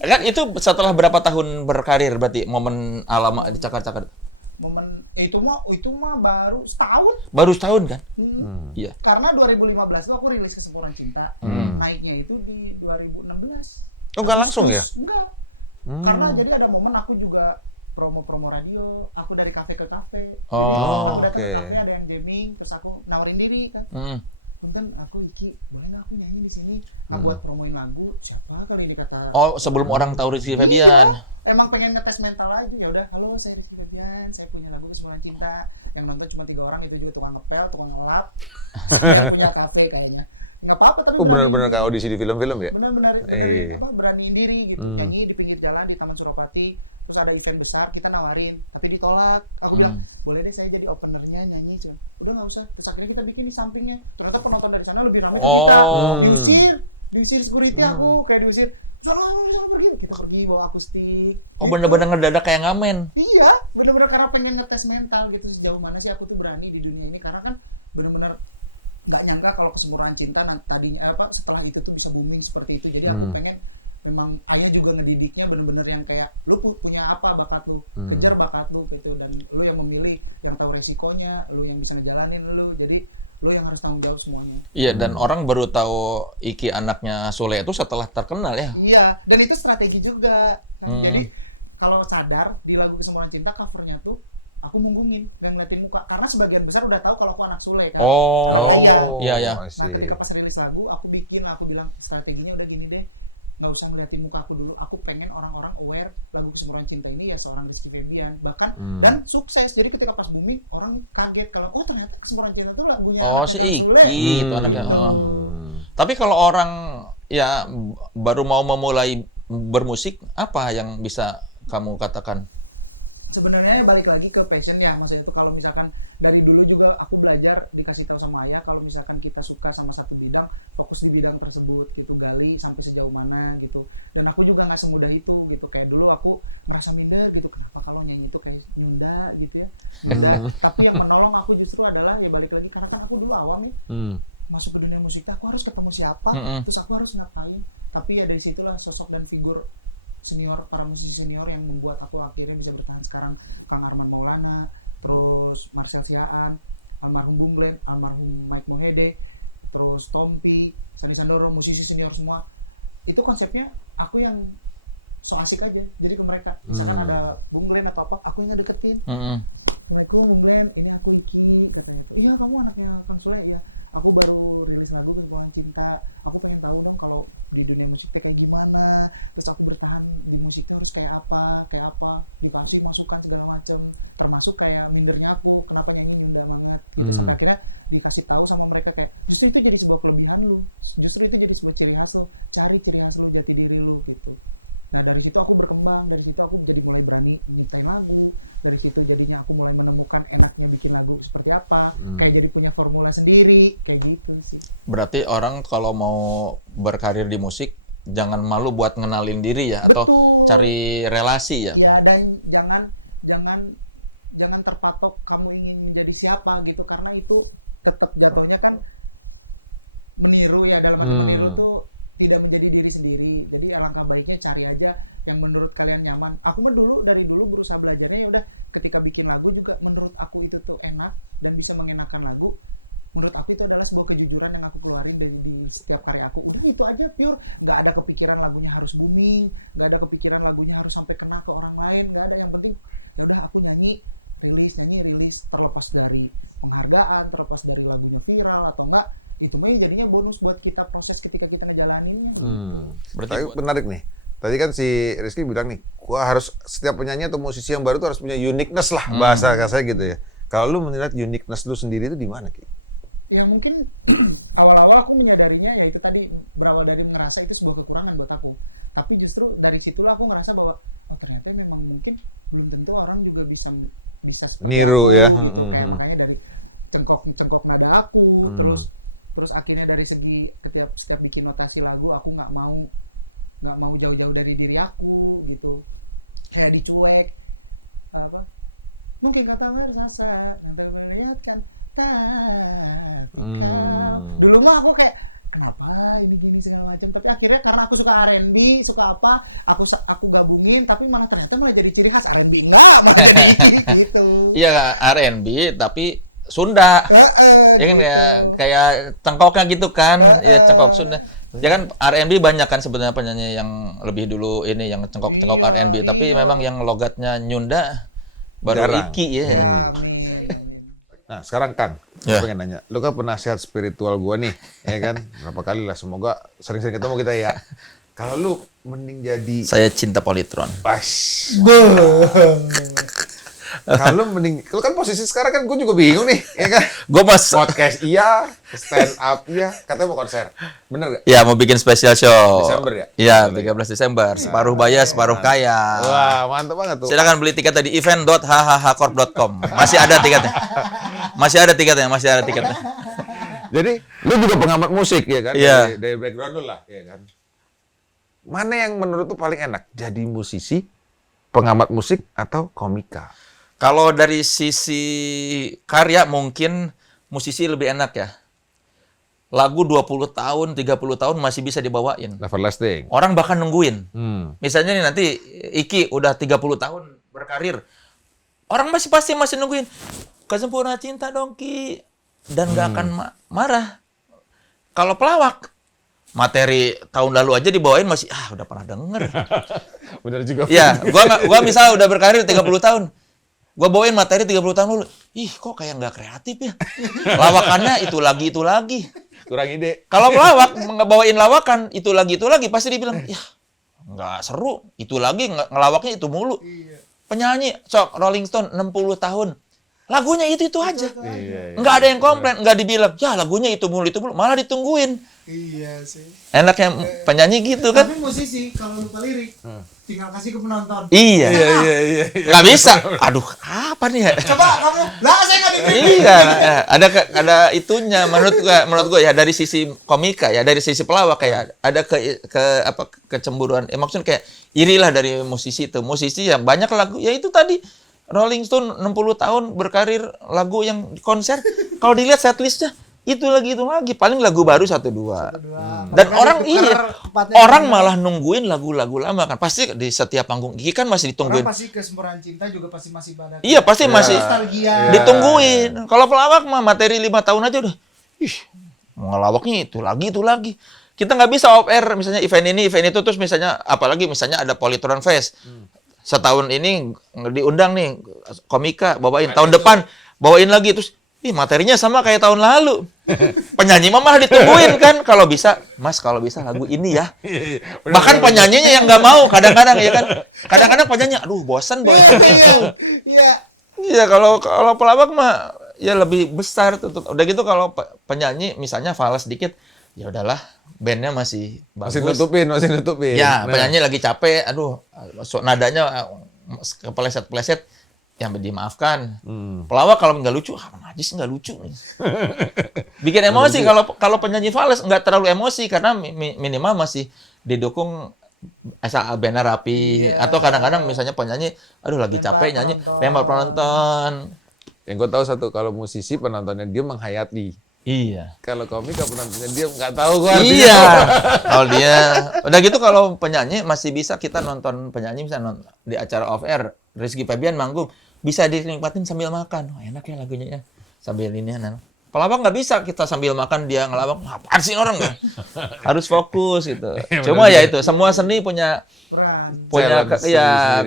Kan itu setelah berapa tahun berkarir berarti momen alamak dicakar-cakar? momen itu mah baru setahun. Baru setahun kan? Iya. Karena 2015 tuh aku rilis Kesempurnaan Cinta. Naiknya itu di 2016. Oh, nggak langsung ya? Enggak. Karena jadi ada momen aku juga promo radio, aku dari kafe ke kafe. Oh, Jadi, oke. kafe ada yang jamming, terus aku nawarin diri kan. Punten aku Iki, boleh nggak aku nyanyi di sini? Aku buat promoin lagu, siapa kali ini kata. Oh, sebelum orang tahu Rizky Febian. Emang pengen ngetes mental aja, ya udah. Halo, saya Rizky Febian, saya punya lagu Kesempurnaan Cinta. Yang nonton cuma 3 orang, itu juga tukang ngepel, tukang ngelap. Saya punya kafe kayaknya. Nggak apa-apa, tapi Benar-benar kayak audisi di film-film ya? benar-benar berani diri gitu. Nyanyi di pinggir jalan di Taman Suropati. Terus ada event besar, kita nawarin, tapi ditolak. Aku bilang, boleh deh saya jadi openernya nyanyi. Cuman, udah nggak usah. Terus akhirnya kita bikin di sampingnya. Ternyata penonton dari sana lebih ramai dari kita. Diusir security aku, kayak diusir. Sana pergi. Kita pergi bawa akustik. Oh, bener-bener ngedadak kayak ngamen. Iya, benar-benar karena pengen ngetes mental gitu. Sejauh mana sih aku tuh berani di dunia ini. Karena kan benar-benar nggak nyangka kalau Kesempurnaan Cinta tadinya setelah itu tuh bisa booming seperti itu. Jadi aku pengen, memang ayah juga ngedidiknya bener-bener yang kayak lu punya apa bakat lu, kejar bakat lu gitu, dan lu yang memilih, yang tahu resikonya, lu yang bisa ngejalanin lu, jadi lu yang harus tanggung jawab semuanya. Iya, dan orang baru tahu Iki anaknya Sule itu setelah terkenal ya. Iya, dan itu strategi juga. Jadi kalau sadar di lagu Kesempurnaan Cinta covernya tuh aku munggungin, nggak ngeliatin muka, karena sebagian besar udah tahu kalau aku anak Sule kan. Iya. Nah ketika pas rilis lagu, aku bilang strateginya udah gini deh, nggak usah ngeliatin muka aku dulu, aku pengen orang-orang aware lagu Kesempurnaan Cinta ini ya seorang Rizky Febian, bahkan dan sukses. Jadi ketika pas booming, orang kaget kalau ternyata Kesempurnaan Cinta itu lagunya si Iki itu anaknya. Tapi kalau orang ya baru mau memulai bermusik, apa yang bisa kamu katakan? Sebenarnya balik lagi ke passion ya, maksudnya itu kalau misalkan dari dulu juga aku belajar, dikasih tahu sama ayah kalau misalkan kita suka sama satu bidang, fokus di bidang tersebut, itu gali sampai sejauh mana gitu. Dan aku juga nggak semudah itu gitu, kayak dulu aku merasa minder gitu, kenapa kalau nyanyi itu kayak enggak gitu ya. Tapi yang menolong aku justru adalah ya balik lagi, karena kan aku dulu awam nih, masuk ke dunia musiknya aku harus ketemu siapa, terus aku harus ngapain. Tapi ya dari situlah sosok dan figur senior, para musisi senior yang membuat aku akhirnya bisa bertahan sekarang. Kang Arman Maulana, terus Marcel Siaan, almarhum Bung Glenn, almarhum Mike Mohede, terus Tompi, Sandi Sandoro, musisi senior semua. Itu konsepnya aku yang so asik aja. Jadi ke mereka, misalkan ada Bung Glenn atau apa, aku yang ngedeketin. Mereka, Bung Glenn, ini aku Iki, katanya. Iya, kamu anaknya Kang Sule ya. Aku baru rilis lagu Kesempurnaan Cinta. Aku pengen tahu dong kalau di dunia musiknya kayak gimana, terus aku bertahan di musiknya harus kayak apa, dikasih masukan segala macem, termasuk kayak mindernya aku, kenapa nyanyi minder banget. Terus akhirnya dikasih tahu sama mereka kayak, justru itu jadi sebuah kelebihan lu, justru itu jadi sebuah ciri khas lu, cari ciri khas lu, jati diri lu gitu. Nah dari situ aku berkembang, dari situ aku jadi mulai berani nyiptain lagu, dari situ jadinya aku mulai menemukan enaknya bikin lagu seperti apa, kayak jadi punya formula sendiri, kayak gitu sih. Berarti orang kalau mau berkarir di musik jangan malu buat ngenalin diri ya, atau cari relasi ya. Ya, dan jangan terpatok kamu ingin menjadi siapa gitu, karena itu tetap jatuhnya kan meniru ya, dalam meniru tuh tidak menjadi diri sendiri. Jadi alangkah baiknya cari aja yang menurut kalian nyaman. Aku mah dari dulu berusaha belajarnya ya udah, ketika bikin lagu juga menurut aku itu tuh enak dan bisa mengenakan lagu. Menurut aku itu adalah sebuah kejujuran yang aku keluarin dari di setiap karya aku. Udah itu aja pure, nggak ada kepikiran lagunya harus booming, nggak ada kepikiran lagunya harus sampai kena ke orang lain, nggak ada. Yang penting ya udah aku nyanyi rilis, terlepas dari penghargaan, terlepas dari lagunya viral atau enggak, itu mah jadinya bonus buat kita proses ketika kita ngejalaninnya. Tapi menarik nih. Tadi kan si Rizky bilang nih, gua harus setiap penyanyi atau musisi yang baru tuh harus punya uniqueness lah, bahasa saya gitu ya. Kalau lu menilai uniqueness lu sendiri itu di mana, Ki? Ya mungkin awal-awal aku menyadarinya ya itu tadi, berawal dari ngerasa itu sebuah kekurangan buat aku. Tapi justru dari situlah aku ngerasa bahwa ternyata memang mungkin belum tentu orang juga bisa niru ya. Gitu. Kayak makanya dari cengkok nada aku, terus akhirnya dari segi setiap bikin notasi lagu aku nggak mau jauh-jauh dari diri aku gitu, kayak dicuek apa mungkin kata bersasa nanti melihatkan dulu mah aku kayak kenapa ini segala macam, tapi akhirnya karena aku suka R&B, suka apa, aku gabungin, tapi malah ternyata malah jadi ciri khas R&B gitu. Iya, R&B tapi Sunda. Ya kan kayak cengkoknya gitu kan. Ya cengkok Sunda. Ya kan R&B banyak kan sebenarnya penyanyi yang lebih dulu ini yang cengkok R&B, tapi memang yang logatnya Nyunda baru jarang. Iki ya. Nah, sekarang Kang, aku pengen nanya. Lu kan penasihat spiritual gua nih, ya kan? Berapa kali lah, semoga sering-sering ketemu kita ya. Kalau lu mending jadi... Saya cinta Polytron. Kalau mending, lu kan posisi sekarang kan gue juga bingung nih, ya kan? Gue pas podcast iya, stand up iya, katanya mau konser, bener gak? Ya mau bikin special show. Desember ya? Iya 13 Desember. Separuh bayar, separuh kaya. Wah mantap banget tuh. Silakan beli tiket di event.hhhcorp.com. Masih ada tiketnya. Masih ada tiketnya. Jadi lu juga pengamat musik ya kan? Iya. Dari background lu lah, ya kan? Mana yang menurut lu paling enak? Jadi musisi, pengamat musik, atau komika? Kalau dari sisi karya mungkin musisi lebih enak ya. Lagu 20 tahun, 30 tahun masih bisa dibawain. Everlasting. Orang bahkan nungguin. Misalnya Nih nanti Iki udah 30 tahun berkarir. Orang pasti masih nungguin. Kesempurnaan cinta dong Ki. Dan gak akan marah. Kalau pelawak, materi tahun lalu aja dibawain masih, udah pernah denger. Bener juga. Iya, gua misal udah berkarir 30 tahun. Gua bawain materi 30 tahun dulu. Ih, kok kayak nggak kreatif ya? Lawakannya itu lagi. Kurang ide. Kalau pelawak ngebawain lawakan itu lagi, pasti dibilang, ya nggak seru. Itu lagi ngelawaknya itu mulu. Penyanyi, Rolling Stone 60 tahun. Lagunya itu aja. Nggak ada yang komplain, nggak dibilang, ya lagunya itu mulu, malah ditungguin. Iya sih. Enaknya penyanyi gitu kan? Tapi musisi kalau lupa lirik, tinggal kasih ke penonton. Iya. Nggak bisa. Aduh, apa nih ya? Coba kamu, lah saya nggak dibilang. Iya, ada itunya menurut gua ya dari sisi komika ya, dari sisi pelawak kayak ada kecemburuan. Maksudnya kayak irilah dari musisi itu. Musisi yang banyak lagu, ya itu tadi Rolling Stone 60 tahun berkarir lagu yang konser. Kalau dilihat setlistnya itu lagi paling lagu baru 1-2. Dan orang malah nungguin lagu-lagu lama kan. Pasti di setiap panggung Iki kan masih ditungguin. Orang pasti Kesempurnaan Cinta juga masih pada. Iya, pasti masih nostalgia. Ditungguin. Kalau pelawak mah materi 5 tahun aja udah. Ngelawaknya itu lagi. Kita nggak bisa off air misalnya event itu terus misalnya apalagi misalnya ada Polytron Fest. Setahun ini diundang nih komika bawain, tahun depan bawain lagi terus materinya sama kayak tahun lalu. Penyanyi mah malah ditungguin kan. Kalau bisa lagu ini ya. Bahkan penyanyinya yang nggak mau kadang-kadang ya kan. Kadang-kadang penyanyi, aduh bosan bawain lagu itu. Iya kalau pelawak mah ya lebih besar tuh. Udah gitu kalau penyanyi misalnya fals dikit, ya udahlah bandnya masih bagus. Masih nutupin. Ya penyanyi lagi capek, aduh nadanya kepleset-pleset. Yang dimaafkan. Pelawak kalau nggak lucu, najis nggak lucu. Bikin emosi kalau penyanyi fals nggak terlalu emosi karena minimal masih didukung asal bandnya rapi atau kadang-kadang misalnya penyanyi, aduh lagi capek nyanyi, pengen penonton. Yang gue tahu satu, kalau musisi penontonnya dia menghayati. Iya. Kalau komika penontonnya dia nggak tahu gua. Iya. Kalau dia udah gitu kalau penyanyi masih bisa kita nonton penyanyi bisa nonton di acara off air Rizky Febian manggung bisa dinikmatin sambil makan. Oh, enak ya lagunya ya. Sambil ini pelawak nggak bisa kita sambil makan dia ngelawak. Apaan sih orang nggak? Harus fokus gitu. Cuma ya itu semua seni punya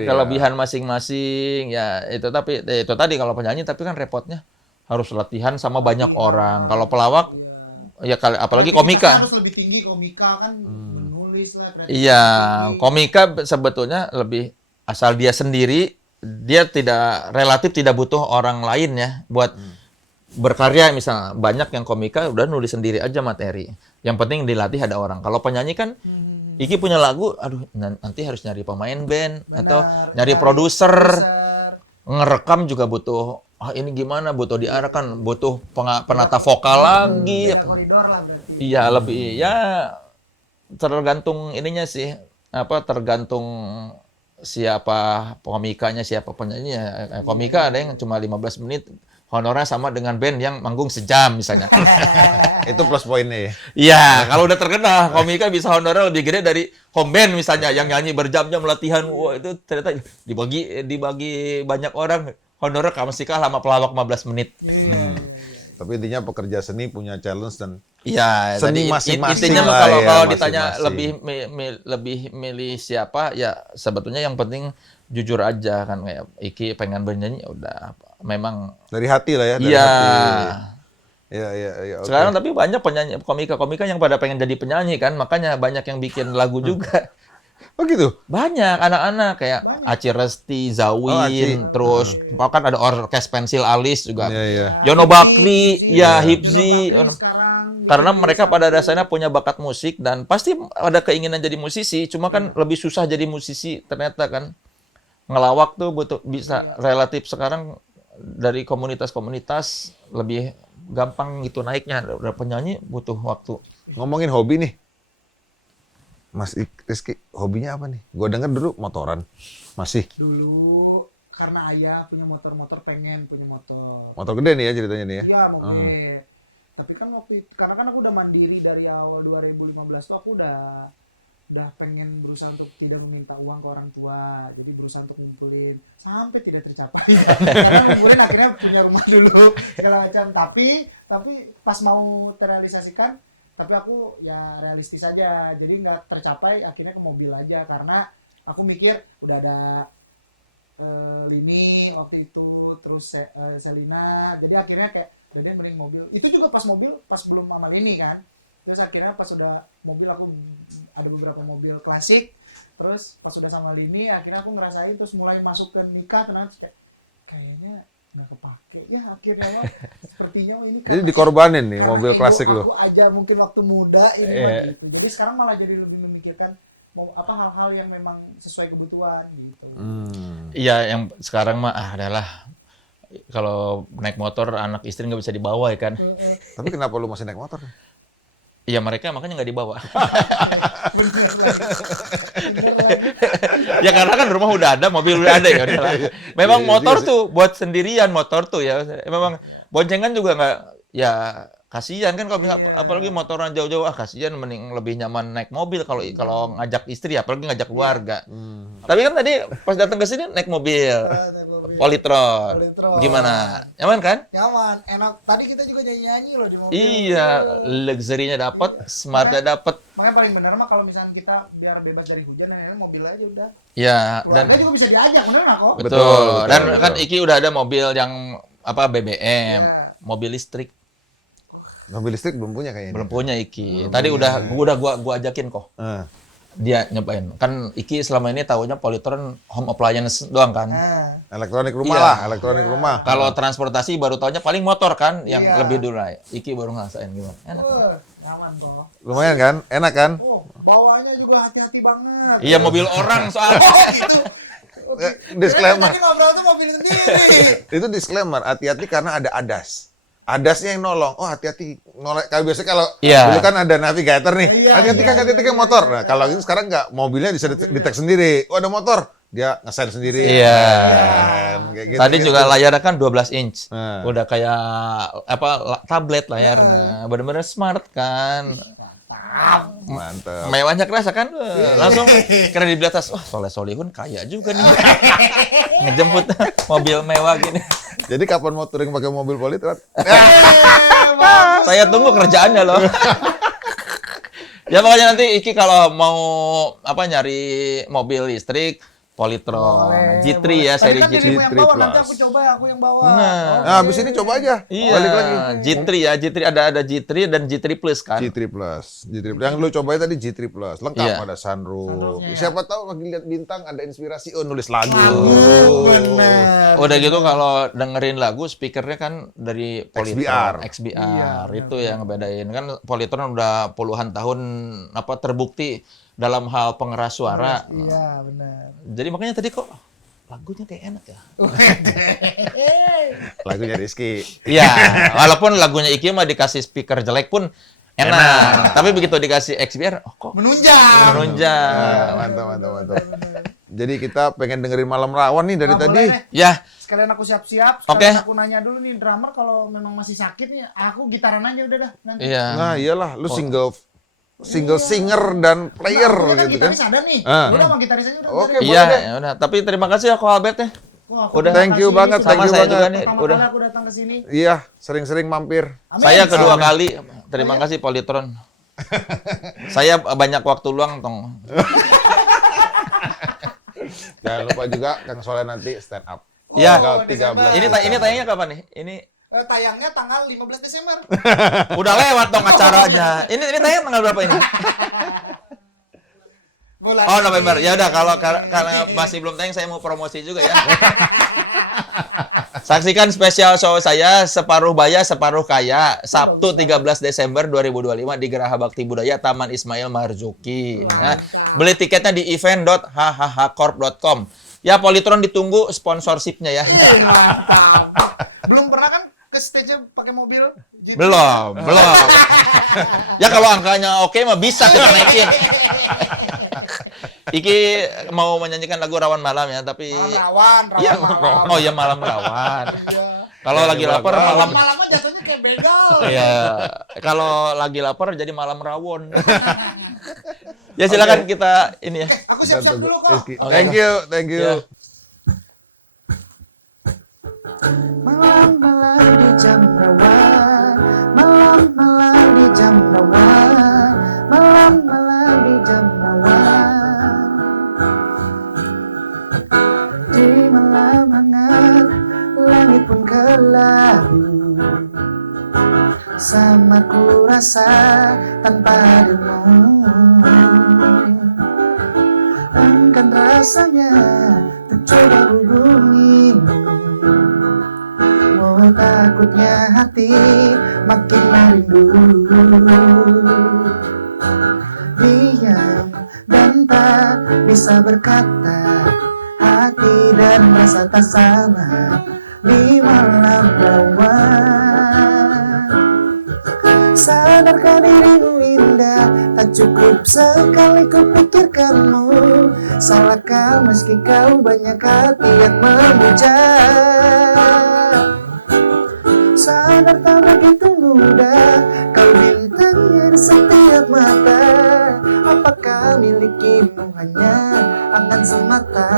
kelebihan masing-masing ya itu tapi itu tadi kalau penyanyi tapi kan repotnya harus latihan sama banyak orang. Kalau pelawak ya apalagi komika. Harus lebih tinggi komika kan menulis lah. Iya, komika sebetulnya lebih asal dia sendiri dia relatif tidak butuh orang lain ya buat berkarya misalnya. Banyak yang komika udah nulis sendiri aja materi. Yang penting dilatih ada orang. Kalau penyanyi kan Iki punya lagu, aduh nanti harus nyari pemain band atau nyari produser. Ngerekam juga butuh ini gimana, butuh diarahkan, butuh penata vokal lagi. Iya, lebih ya tergantung ininya sih. Tergantung siapa komikanya, siapa penyanyinya. Komika ada yang cuma 15 menit honornya sama dengan band yang manggung sejam misalnya. Itu plus poinnya ya? Iya, kalau udah terkenal, komika bisa honornya lebih gede dari home band misalnya, yang nyanyi berjam-jam latihan. Wah, itu ternyata dibagi banyak orang, honornya masih kalah sama pelawak 15 menit. Tapi intinya pekerja seni punya challenge dan iya, seni tadi masing-masing intinya lah kalau ya, ditanya masing-masing. lebih milih siapa, ya sebetulnya yang penting jujur aja kan, kayak Iki pengen bernyanyi ya udah memang dari hati lah ya, dari iya. hati. Iya, okay. Sekarang tapi banyak penyanyi komika yang pada pengen jadi penyanyi kan, makanya banyak yang bikin lagu juga. Oh gitu? Banyak anak-anak kayak Aci Resti, Zawin, terus kan ada orkes pensil alis juga. Iya. Yono Bakri, ya Hipzi. Karena mereka pada dasarnya punya bakat musik dan pasti ada keinginan jadi musisi, cuma kan lebih susah jadi musisi ternyata kan. Ngelawak tuh bisa relatif sekarang dari komunitas-komunitas lebih gampang gitu naiknya. Udah penyanyi butuh waktu. Ngomongin hobi nih, Mas Rizky, hobinya apa nih? Gue denger dulu motoran, masih. Dulu karena ayah punya motor, pengen punya motor. Motor gede nih ya ceritanya nih ya? Iya, mobil. Tapi kan karena kan aku udah mandiri dari awal 2015 tuh aku udah pengen berusaha untuk tidak meminta uang ke orang tua, jadi berusaha untuk ngumpulin sampai tidak tercapai. Karena ngumpulin akhirnya punya rumah dulu segala macam. Tapi pas mau terrealisasikan, tapi aku ya realistis aja, jadi nggak tercapai, akhirnya ke mobil aja karena aku mikir udah ada Lini waktu itu, terus Selina, jadi akhirnya kayak jadi mending mobil. Itu juga pas belum sama Lini kan. Terus akhirnya pas udah mobil, aku ada beberapa mobil klasik, terus pas udah sama Lini akhirnya aku ngerasain, terus mulai masuk ke nikah, kayaknya nggak kepake ya akhirnya mah. Sepertinya ini jadi dikorbanin nih mobil klasik lu. Aku aja mungkin waktu muda ini gitu, jadi sekarang malah jadi lebih memikirkan mau hal-hal yang memang sesuai kebutuhan gitu. Iya, yang sekarang mah adalah kalau naik motor anak istri nggak bisa dibawa ya kan. Tapi kenapa lu masih naik motor? Iya, mereka makanya nggak dibawa. Ya karena kan rumah udah ada, mobil udah ada ya. Memang motor tuh buat sendirian motor tuh ya. Memang boncengan juga nggak, ya kasihan kan kalau apalagi motoran jauh-jauh, kasihan, mending lebih nyaman naik mobil kalau ngajak istri, apalagi ngajak keluarga. Tapi kan tadi pas datang ke sini naik mobil. Polytron. Gimana? Nyaman kan? Nyaman, enak. Tadi kita juga nyanyi-nyanyi loh di mobil. Iya, luxury-nya dapat, smart-nya dapat. Makanya paling benar mah kalau misalnya kita biar bebas dari hujan, dan mobil aja udah. Iya, keluarga juga bisa diajak, bener nggak kok? Betul. Dan kan Iki udah ada mobil yang BBM, mobil listrik. Mobil listrik belum punya kayaknya. Belum punya Iki. Tadi gua ajakin kok. Dia nyobain. Kan Iki selama ini tahunya Polytron home appliance doang kan. Elektronik rumah lah, elektronik rumah. Kalau transportasi baru tahunya paling motor kan yang lebih dulu. Iki baru ngerasain gimana. Enak. Nyaman kok. Lumayan kan? Enak kan? Bawanya juga hati-hati banget. Iya, mobil orang soalnya. Gitu. Disclaimer. Tadi ngobrol tuh mobil sendiri. Itu disclaimer, hati-hati karena ada ADAS. ADAS-nya yang nolong. Oh, hati-hati. Kalau biasanya kalau dulu kan ada navigator nih. Hati-hati kan motor. Nah, kalau ini sekarang nggak, mobilnya bisa detect sendiri. Oh, ada motor. dia ngesen sendiri. Iya. Kayak gitu, Tadi gitu. juga layarnya kan 12 inch. Nah. Udah kayak tablet layarnya. Bener-bener smart kan. Mantap. Mewahnya kerasa kan. Langsung kredibilitas. Wah, Soleh Solihun kaya juga nih. Ngejemput mobil mewah gini. Jadi kapan mau touring pakai mobil Polytron? Saya tunggu kerjaannya loh. Ya pokoknya nanti Iki kalau mau nyari mobil listrik Polytron Boleh, G3 boleh. ya, Tadi seri kan G3. dirimu yang bawa, Plus. nanti aku coba aku yang bawa. Nah. Nah, habis ini coba aja. Iya, Balik lagi. G3 ya, G3 ada G3 dan G3 Plus kan. G3 Plus. Yang lu cobain tadi G3 Plus. Lengkap Iya. ada sunroof. Sunroofnya, ya. Siapa tahu lagi lihat bintang ada inspirasi nulis lagu. Bener. Udah gitu kalau dengerin lagu speakernya kan dari Polytron XBR. XBR. Itu yang ngebedain kan. Polytron udah puluhan tahun terbukti dalam hal pengeras suara. Iya, benar. Jadi makanya tadi kok lagunya kayak enak ya. Lagunya Rizky. Iya, walaupun lagunya Iki mah dikasih speaker jelek pun enak. Tapi begitu dikasih XBR, kok Menunjang. menunjang. Mantap. Jadi kita pengen dengerin Malam Rawan nih dari Nah, tadi. boleh deh. Ya, Sekalian aku siap-siap, Oke. sekalian aku nanya dulu nih drummer kalau memang masih sakit nih, aku gitaran aja udah dah nanti. iya. Nah, iyalah lu single singer dan player Nah, gitu kan. gitaris ada nih. Ah. Udah sama gitaris aja udah. Oke, ntar ya. Iya, boleh deh. ya udah. Tapi terima kasih ya Ko Albert ya. Wah, Udah. terima Thank you kasih. banget, Ini thank Sama you saya banget. juga nih. pertama Udah. kali aku datang ke sini. Iya, sering-sering mampir. Amin. Saya kedua Amin. kali. Terima kasih Polytron. Saya banyak waktu luang tong. Jangan lupa juga Kang Soleh nanti stand up. Iya. Tanggal Desember. 13. Ini tayangnya kapan nih? Ini Tayangnya tanggal 15 Desember. udah lewat dong acaranya. Ini tayang tanggal berapa ini? Mulai. Oh, November. Ya udah kalau karena masih belum tayang saya mau promosi juga ya. Saksikan spesial show saya Separuh Baya Separuh Kaya Sabtu 13 Desember 2025 di Geraha Bakti Budaya Taman Ismail Marzuki. Nah, beli tiketnya di event.hhhcorp.com. Ya, Polytron ditunggu sponsorshipnya ya. Mantap. Belum pernah kan ke stage-nya pakai mobil? Gitu. Belum. Ya kalau angkanya oke mah bisa kita naikin. Iki mau menyanyikan lagu Rawan Malam ya, tapi Rawan Iya. malam. Oh ya Malam Rawan. Iya. Kalau lagi lapar malam. Malamnya jatuhnya kayak begal. Iya. Kalau lagi lapar jadi malam rawon. Ya silakan kita ini ya. Aku siap-siap dulu kok. Rizky. Thank you. Ya. Malam-malam di jam rawan, malam-malam di jam rawan, malam-malam di jam rawan. Di malam hangat, langit pun kelabu. Sama ku rasa tanpa dirimu. Enggan rasanya tak coba hubungimu. Oh, takutnya hati makin merindu. Diam dan tak bisa berkata, hati dan rasa tak sama di malam rawan. Sadarkah dirimu indah, tak cukup sekali ku pikirkanmu. Salahkah meski kau banyak hati yang memuja. Sadar tak begitu mudah, kau bintangnya di setiap mata. Apakah milikimu hanya angan semata?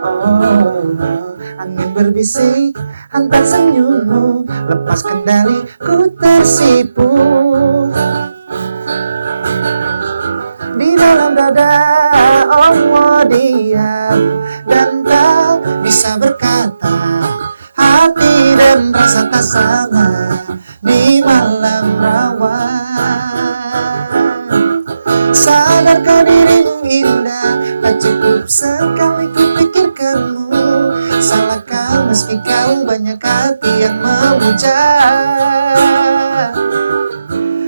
Oh, angin berbisik, hantar senyummu, lepas kendali ku tersipu. Di dalam dada, Allah diam dan tak bisa berkata. Hati dan rasa tak sama di malam rawan. Sadarkah dirimu indah, tak cukup sekali ku pikirkanmu. Salahkah meski kau banyak hati yang memuja.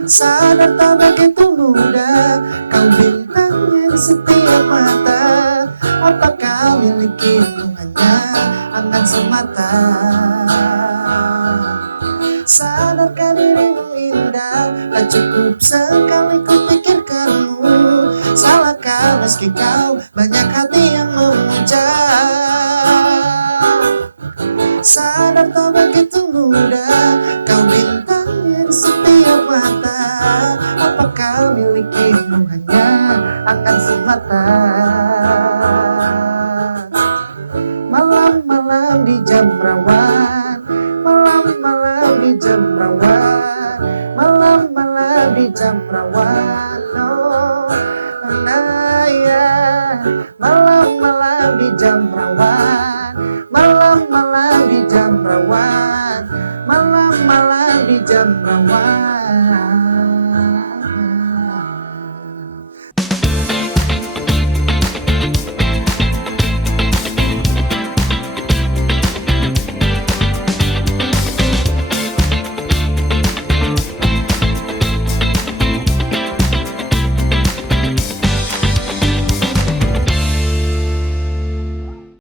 Sadar tak begitu mudah, kau bintangnya di setiap mata. Apakah milikimu hanya angan semata? Sadarkah dirimu indah, tak cukup sekali ku pikirkanmu. Salahkah meski kau banyak hati yang memuja. Sadar tak begitu mudah kau bintangnya di setiap mata. Apakah milikmu hanya akan semata?